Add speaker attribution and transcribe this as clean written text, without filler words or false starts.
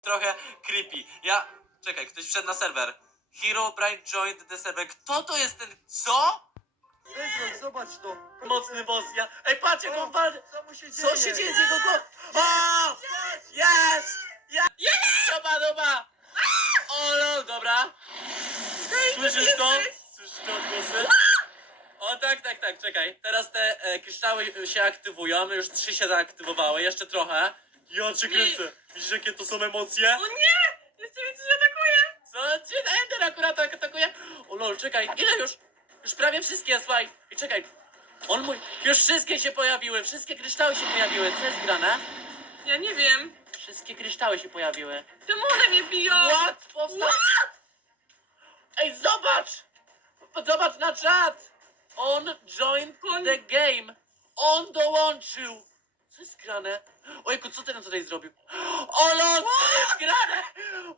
Speaker 1: trochę creepy. Czekaj, ktoś wszedł na serwer. Hero Brian joined the server. Kto to jest ten... Co?
Speaker 2: Bedrock, zobacz to.
Speaker 1: Mocny boss, Ej, patrz jak on walczy.
Speaker 2: Co mu się dzieje?
Speaker 1: Co się dzieje z jego głową? O! Jest! Dobra, dobra! O lol, dobra. Słyszysz to? Słyszysz te odgłosy? O tak, czekaj. Teraz te kryształy się aktywują, już 3 się zaaktywowały, jeszcze trochę. Ja cię kręcę. Widzisz jakie to są emocje?
Speaker 3: O nie! Jeszcze mi coś atakuje!
Speaker 1: Co cię Ender akurat atakuje? O lol, czekaj, ile już? Już prawie wszystkie, słuchaj. I czekaj. Już wszystkie się pojawiły, wszystkie kryształy się pojawiły. Co jest grane?
Speaker 3: Ja nie wiem.
Speaker 1: Wszystkie kryształy się pojawiły.
Speaker 3: Czemu one mnie biją?
Speaker 1: What? Powstał... Ej, zobacz! Zobacz na czat! On joined the game. On dołączył. Co jest grane? Ojku, co ten tutaj zrobił? O lol, co jest grane?